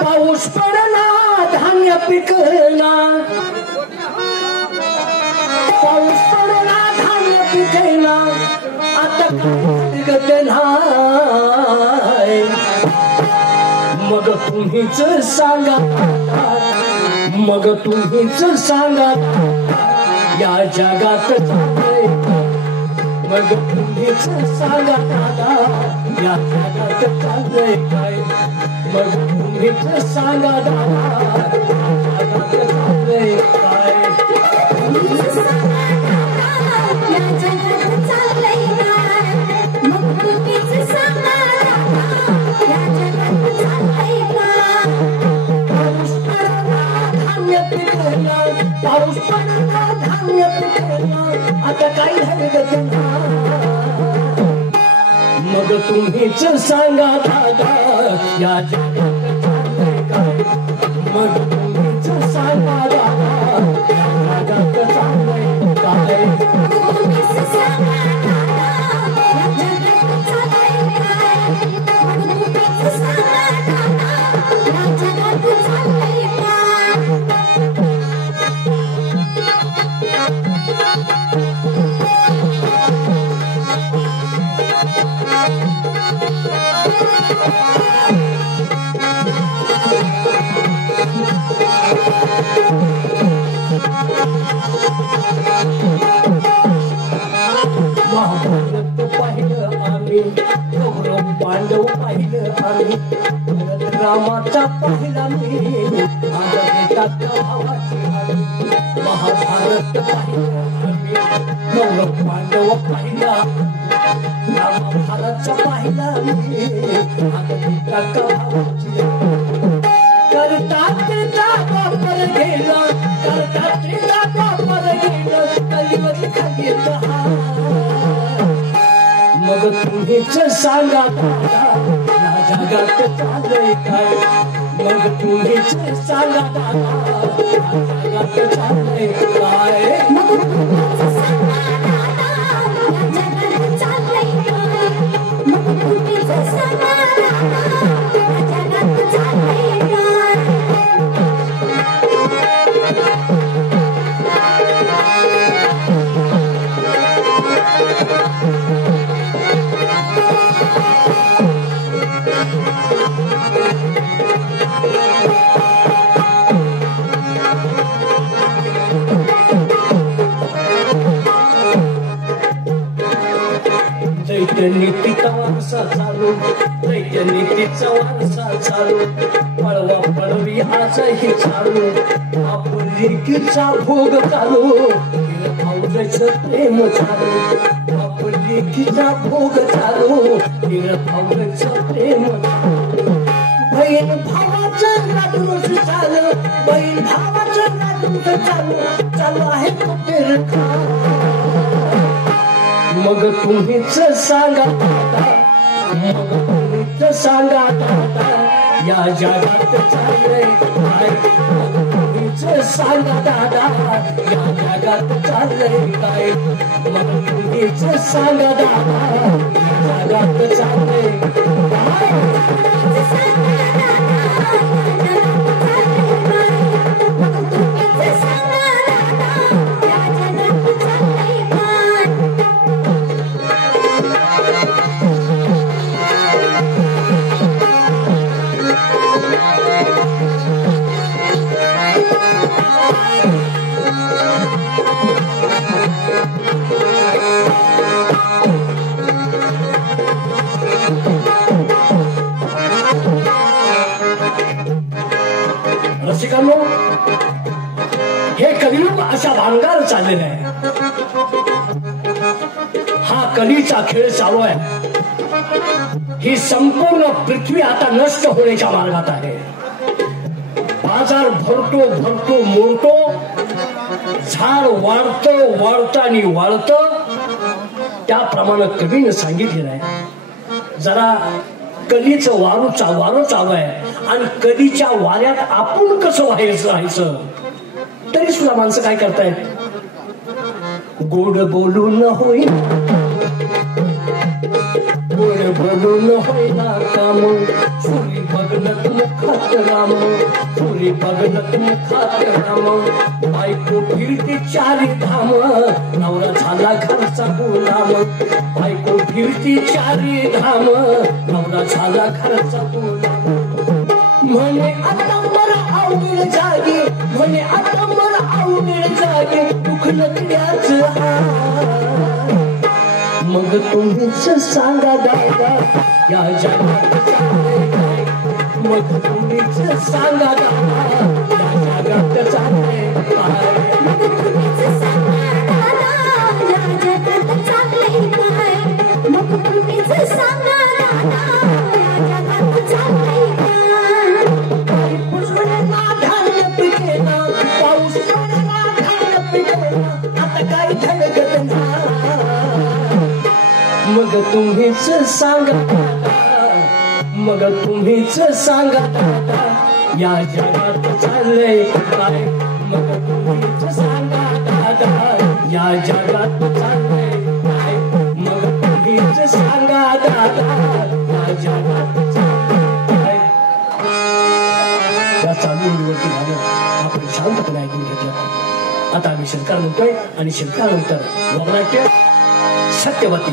पाऊस पडला धान्य पिकला, पाऊस पडला धान्य पिकला, आता गत नाही. मग तुम्हीच सांगा, मग तुम्हीच सांगा या जगात चाललंय. मग तुम्हीच सांगा या जगात चाललंय काय. मग तुम्हीच सांगा जगात चाललंय काय. पाऊस पडला धान्य पिकला, आता काय झालं. मग तुम्हीच सांगा दादा या जगात चाललंय काय. मग तुम्हीच सांगा दादा या जगात चाललंय काय. महाभारत पाहिलं आम्ही, कौरव पांडव पाहिलं आम्ही, रामाचा पाहिला मी, भावाची आम्ही. महाभारत पाहिलं आम्ही, कौरव पांडव पाहिला, रामाचा पाहिला मी, भावाची. करतात वापर गेला, करतात वापर गेला, कलिवत खाली. मग तुम्हीच सांगा या जगात चाललंय काय. मग तुम्हीच सांगा या जगात चाललंय काय. मग तुम्हीच सांगा या जगात चाललंय काय. मग तुम्हीच सांगा या जगात चाललंय काय. नीतीचा वारसा चालू, नीतीचा वारसा चालू, पळवा पळवी आजही चालू, आपुलकीचा भोग चालू, भाऊजाचं प्रेम चालू, आपुलकीचा भोग चालू, भाऊजाचं प्रेम चालू. बहीण भावाचं नातूच चालू, बहीण भावाचं नातूच चालू, चालू आहे कुठे. मग तुम्हीच सांगा, मग तुम्हीच सांगा या जगात चाललंय काय. मग तुम्हीच सांगा दादा या जगात चाललंय काय. मग तुम्हीच सांगा दादा या जगात चाललंय काय. रसिकांनो, हे कलियुग अशा भानगार चाललेलं आहे. हा कलीचा खेळ चालू आहे. ही संपूर्ण पृथ्वी आता नष्ट होण्याच्या मार्गात आहे. बाजार भरतो भरतो मोडतो, झाड वाढतं वाढतं आणि वाढतं. त्याप्रमाणे कवीने सांगितलेलं आहे. जरा कलीचं वारू चालू आहे आणि कलीच्या वाऱ्यात आपण कसं राहायचं तरी सुद्धा माणसं काय करतायत गोड बोलून होईल गोड बोलून होईना काम फुली बघलत मुखात राम फुली बघलत मुखात राम बायको फिरती चारी धाम नवरा झाला घरचा गुलाम बायको फिरती चारी धाम नवरा झाला घरचा गुलाम म्हणे आता मला आवडील जागी म्हणे आता मला आवडील जागी दुःख नकड्याच मग तुम्हीच सांगा दादा या जगात मग तुम्हीच सांगा दादा या जगात चालले काय मग तुम्हीच सांगा दादा या जगात चालले काय मग तुम्हीच सांगा दादा या जगात चालले काय पुष्पळाला धान्य पिकेना पाऊस पडायला धान्य पिकेना आता काय धडकत नाही मग तुम्हीच सांगा मग तुम्हीच सांगा या जगात चाललंय काय मग तुम्हीच सांगा दादा या जगात चाललंय काय मग तुम्हीच सांगा दादा या जगात चाललंय या चालू वरती झालं आपण शांतपणे ऐकून घेतलं आता आम्ही शिल्पकार म्हणतोय आणि शिल्पकानंतर वगनाट्य सत्यवती